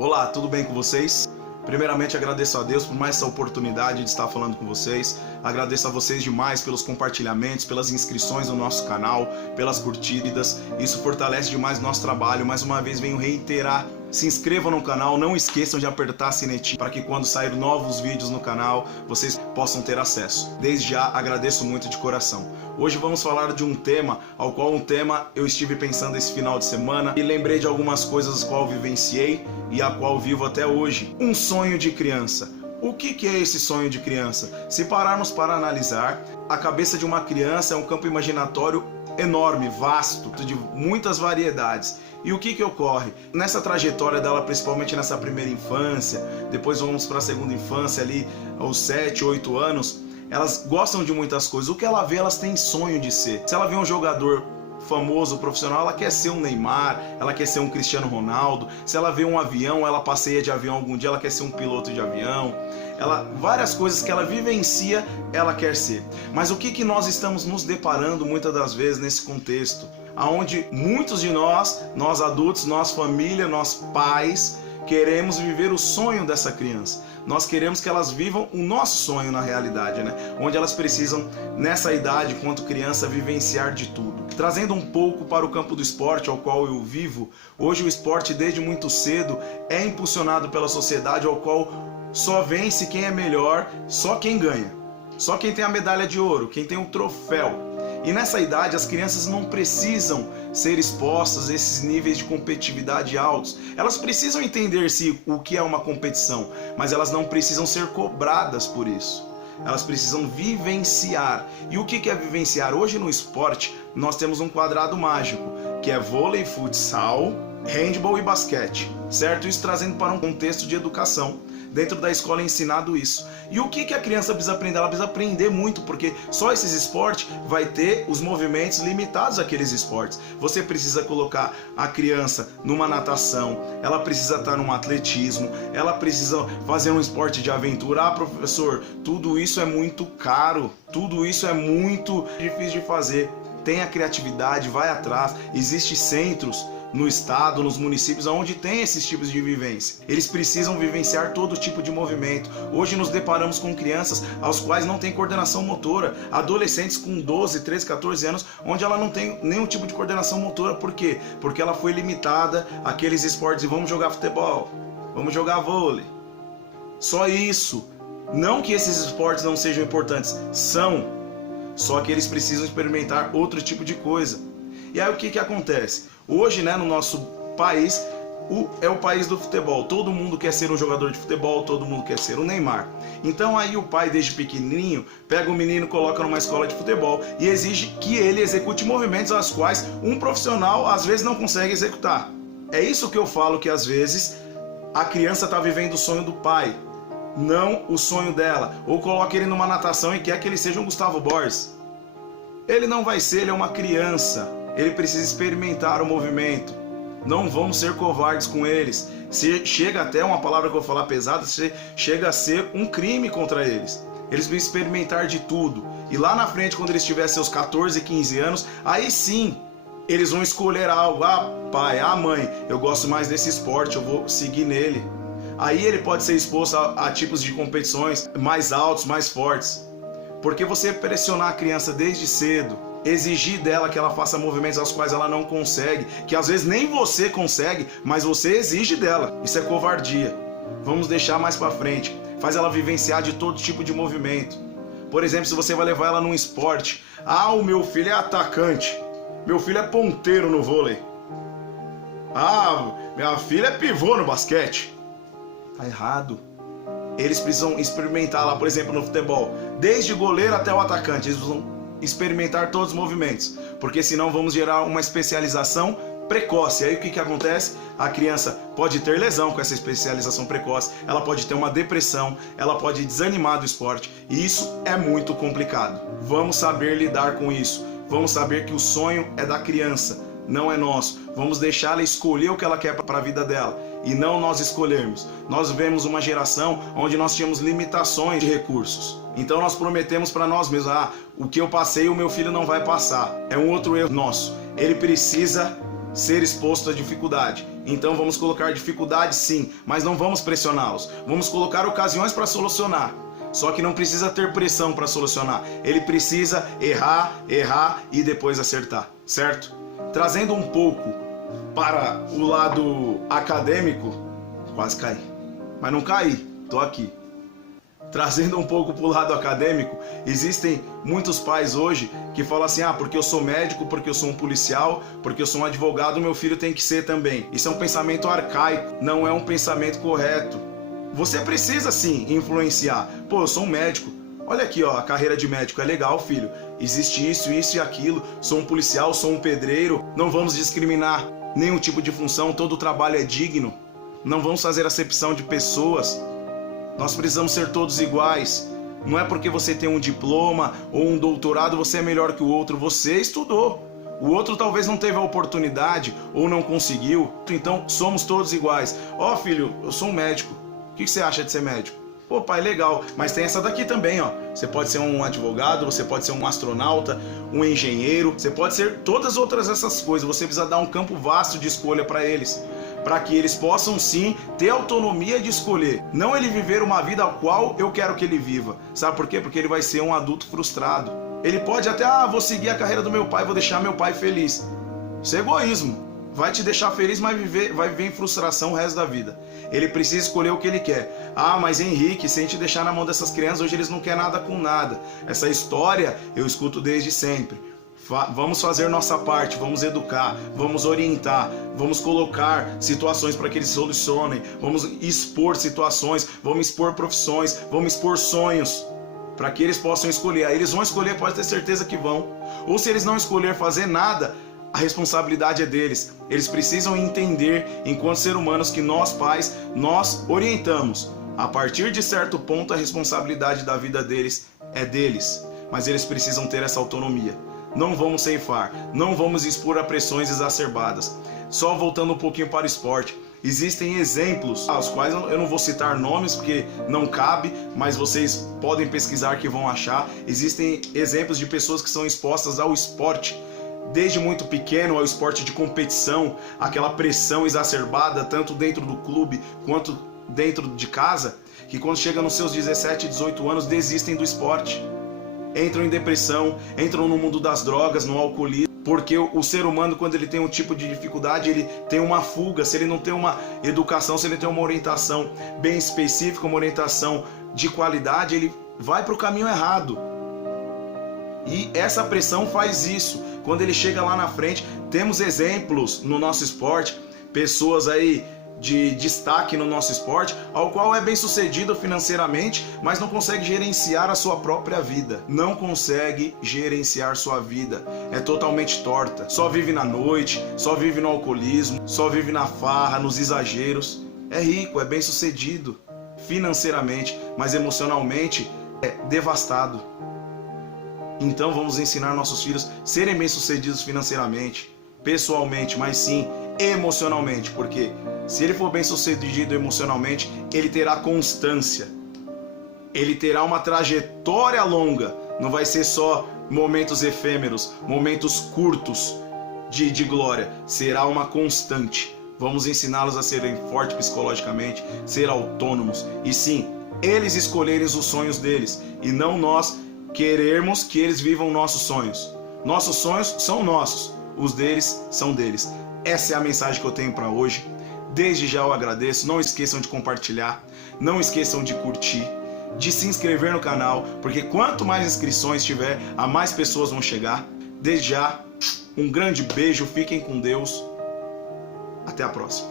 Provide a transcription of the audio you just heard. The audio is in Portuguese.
Olá, tudo bem com vocês? Primeiramente agradeço a Deus por mais essa oportunidade de estar falando com vocês. Agradeço a vocês demais pelos compartilhamentos, pelas inscrições no nosso canal, pelas curtidas. Isso fortalece demais o nosso trabalho. Mais uma vez venho reiterar, se inscrevam no canal, não esqueçam de apertar a sinetinha para que quando sair novos vídeos no canal, vocês possam ter acesso. Desde já agradeço muito de coração. Hoje vamos falar de um tema, eu estive pensando esse final de semana e lembrei de algumas coisas as quais vivenciei e a qual vivo até hoje. Um sonho de criança. O que é esse sonho de criança? Se pararmos para analisar, a cabeça de uma criança é um campo imaginatório enorme, vasto, de muitas variedades. E o que ocorre? Nessa trajetória dela, principalmente nessa primeira infância, depois vamos para a segunda infância ali, aos 7, 8 anos, elas gostam de muitas coisas. O que ela vê, elas têm sonho de ser. Se ela vê um jogador famoso, profissional, ela quer ser um Neymar, ela quer ser um Cristiano Ronaldo. Se ela vê um avião, ela passeia de avião algum dia, ela quer ser um piloto de avião. Várias coisas que ela vivencia, ela quer ser. Mas o que nós estamos nos deparando muitas das vezes nesse contexto? Onde muitos de nós adultos, nós família, nós pais, queremos viver o sonho dessa criança. Nós queremos que elas vivam o nosso sonho na realidade, né? Onde elas precisam, nessa idade, enquanto criança, vivenciar de tudo. Trazendo um pouco para o campo do esporte, ao qual eu vivo, hoje o esporte, desde muito cedo, é impulsionado pela sociedade, ao qual só vence quem é melhor, só quem ganha. Só quem tem a medalha de ouro, quem tem um troféu. E nessa idade as crianças não precisam ser expostas a esses níveis de competitividade altos. Elas precisam entender o que é uma competição, mas elas não precisam ser cobradas por isso. Elas precisam vivenciar. E o que é vivenciar? Hoje no esporte nós temos um quadrado mágico, que é vôlei, futsal, handball e basquete, certo? Isso trazendo para um contexto de educação. Dentro da escola é ensinado isso. E o que a criança precisa aprender? Ela precisa aprender muito, porque só esses esportes vai ter os movimentos limitados àqueles esportes. Você precisa colocar a criança numa natação, ela precisa estar num atletismo, ela precisa fazer um esporte de aventura. Ah, professor, tudo isso é muito caro, tudo isso é muito difícil de fazer. Tenha criatividade, vai atrás. Existem centros no estado, nos municípios, onde tem esses tipos de vivência. Eles precisam vivenciar todo tipo de movimento. Hoje nos deparamos com crianças aos quais não tem coordenação motora, adolescentes com 12, 13, 14 anos, onde ela não tem nenhum tipo de coordenação motora. Por quê? Porque ela foi limitada àqueles esportes. Vamos jogar futebol, vamos jogar vôlei. Só isso. Não que esses esportes não sejam importantes, são. Só que eles precisam experimentar outro tipo de coisa. E aí o que acontece? Hoje, né, no nosso país, é o país do futebol. Todo mundo quer ser um jogador de futebol, todo mundo quer ser um Neymar. Então aí o pai, desde pequenininho, pega o menino, coloca numa escola de futebol e exige que ele execute movimentos aos quais um profissional às vezes não consegue executar. É isso que eu falo, que às vezes a criança está vivendo o sonho do pai, não o sonho dela. Ou coloca ele numa natação e quer que ele seja um Gustavo Borges. Ele não vai ser, ele é uma criança. Ele precisa experimentar o movimento. Não vamos ser covardes com eles. Chega até uma palavra que eu vou falar pesada, chega a ser um crime contra eles. Eles precisam experimentar de tudo. E lá na frente, quando eles tiverem seus 14, 15 anos, aí sim, eles vão escolher algo. Ah, pai, ah, mãe, eu gosto mais desse esporte, eu vou seguir nele. Aí ele pode ser exposto a tipos de competições mais altos, mais fortes. Porque você pressionar a criança desde cedo, exigir dela que ela faça movimentos aos quais ela não consegue, que às vezes nem você consegue, mas você exige dela. Isso é covardia. Vamos deixar mais pra frente. Faz ela vivenciar de todo tipo de movimento. Por exemplo, se você vai levar ela num esporte. Ah, o meu filho é atacante. Meu filho é ponteiro no vôlei. Ah, minha filha é pivô no basquete. Tá errado. Eles precisam experimentar lá, por exemplo, no futebol. Desde goleiro até o atacante. Eles vão experimentar todos os movimentos, porque senão vamos gerar uma especialização precoce. Aí o que acontece? A criança pode ter lesão com essa especialização precoce, ela pode ter uma depressão, ela pode desanimar do esporte, e isso é muito complicado. Vamos saber lidar com isso, vamos saber que o sonho é da criança, não é nosso. Vamos deixar ela escolher o que ela quer para a vida dela, e não nós escolhermos. Nós vivemos uma geração onde nós tínhamos limitações de recursos. Então nós prometemos para nós mesmos, o que eu passei o meu filho não vai passar. É um outro erro nosso. Ele precisa ser exposto à dificuldade. Então vamos colocar dificuldades sim, mas não vamos pressioná-los. Vamos colocar ocasiões para solucionar. Só que não precisa ter pressão para solucionar. Ele precisa errar e depois acertar, certo? Trazendo um pouco para o lado acadêmico, quase caí, mas não caí, tô aqui. Trazendo um pouco para o lado acadêmico, existem muitos pais hoje que falam assim, porque eu sou médico, porque eu sou um policial, porque eu sou um advogado, meu filho tem que ser também. Isso é um pensamento arcaico, não é um pensamento correto. Você precisa sim influenciar. Pô, eu sou um médico, olha aqui, ó, a carreira de médico é legal, filho. Existe isso e aquilo, sou um policial, sou um pedreiro, não vamos discriminar nenhum tipo de função, todo trabalho é digno. Não vamos fazer acepção de pessoas. Nós precisamos ser todos iguais. Não é porque você tem um diploma ou um doutorado, você é melhor que o outro. Você estudou. O outro talvez não teve a oportunidade ou não conseguiu. Então somos todos iguais. Ó, filho, eu sou um médico. O que você acha de ser médico? Pô, pai, legal. Mas tem essa daqui também, ó. Você pode ser um advogado, você pode ser um astronauta, um engenheiro. Você pode ser todas outras essas coisas. Você precisa dar um campo vasto de escolha para eles, para que eles possam sim ter autonomia de escolher. Não ele viver uma vida a qual eu quero que ele viva. Sabe por quê? Porque ele vai ser um adulto frustrado. Ele pode até, vou seguir a carreira do meu pai, vou deixar meu pai feliz. Isso é egoísmo. Vai te deixar feliz, mas vai viver em frustração o resto da vida. Ele precisa escolher o que ele quer. Mas Henrique, se a gente deixar na mão dessas crianças, hoje eles não querem nada com nada. Essa história eu escuto desde sempre. Vamos fazer nossa parte, vamos educar, vamos orientar, vamos colocar situações para que eles solucionem, vamos expor situações, vamos expor profissões, vamos expor sonhos, para que eles possam escolher. Aí eles vão escolher, pode ter certeza que vão. Ou se eles não escolher fazer nada, a responsabilidade é deles. Eles precisam entender, enquanto seres humanos, que nós pais, nós orientamos. A partir de certo ponto, a responsabilidade da vida deles é deles, mas eles precisam ter essa autonomia. Não vamos ceifar, não vamos expor a pressões exacerbadas. Só voltando um pouquinho para o esporte, existem exemplos, aos quais eu não vou citar nomes porque não cabe, mas vocês podem pesquisar que vão achar. Existem exemplos de pessoas que são expostas ao esporte, desde muito pequeno, ao esporte de competição, aquela pressão exacerbada, tanto dentro do clube quanto dentro de casa, que quando chegam nos seus 17, 18 anos, desistem do esporte. Entram em depressão, entram no mundo das drogas, no alcoolismo, porque o ser humano, quando ele tem um tipo de dificuldade, ele tem uma fuga. Se ele não tem uma educação, se ele tem uma orientação bem específica, uma orientação de qualidade, ele vai para o caminho errado. E essa pressão faz isso. Quando ele chega lá na frente, temos exemplos no nosso esporte, pessoas aí de destaque no nosso esporte, ao qual é bem sucedido financeiramente, mas não consegue gerenciar a sua própria vida. Não consegue gerenciar sua vida. É totalmente torta. Só vive na noite, só vive no alcoolismo, só vive na farra, nos exageros. É rico, é bem sucedido financeiramente, mas emocionalmente é devastado. Então vamos ensinar nossos filhos a serem bem sucedidos financeiramente, pessoalmente, mas sim emocionalmente, porque se ele for bem sucedido emocionalmente, ele terá constância, ele terá uma trajetória longa, não vai ser só momentos efêmeros, momentos curtos de glória, será uma constante. Vamos ensiná-los a serem fortes psicologicamente, ser autônomos, e sim, eles escolherem os sonhos deles, e não nós querermos que eles vivam nossos sonhos. Nossos sonhos são nossos, os deles são deles. Essa é a mensagem que eu tenho para hoje. Desde já eu agradeço. Não esqueçam de compartilhar, não esqueçam de curtir, de se inscrever no canal, porque quanto mais inscrições tiver, a mais pessoas vão chegar. Desde já, um grande beijo, fiquem com Deus. Até a próxima.